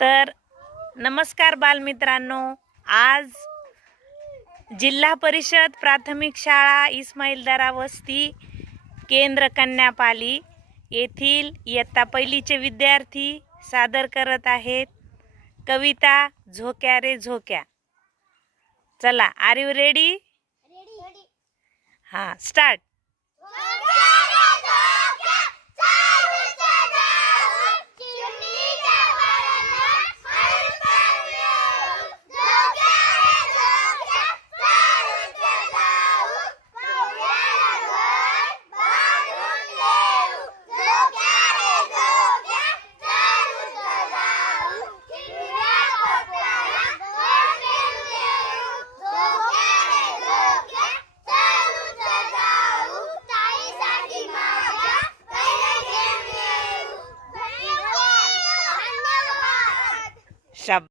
तर नमस्कार बालमित्रांनो. आज जिल्हा परिषद प्राथमिक शाळा इस्माईलदारा वस्ती केंद्र कन्यापाली येथील इयत्ता पहिलीचे विद्यार्थी सादर करत आहेत. कविता झोक्या रे झोक्या. चला आर यू रेडी हां स्टार्ट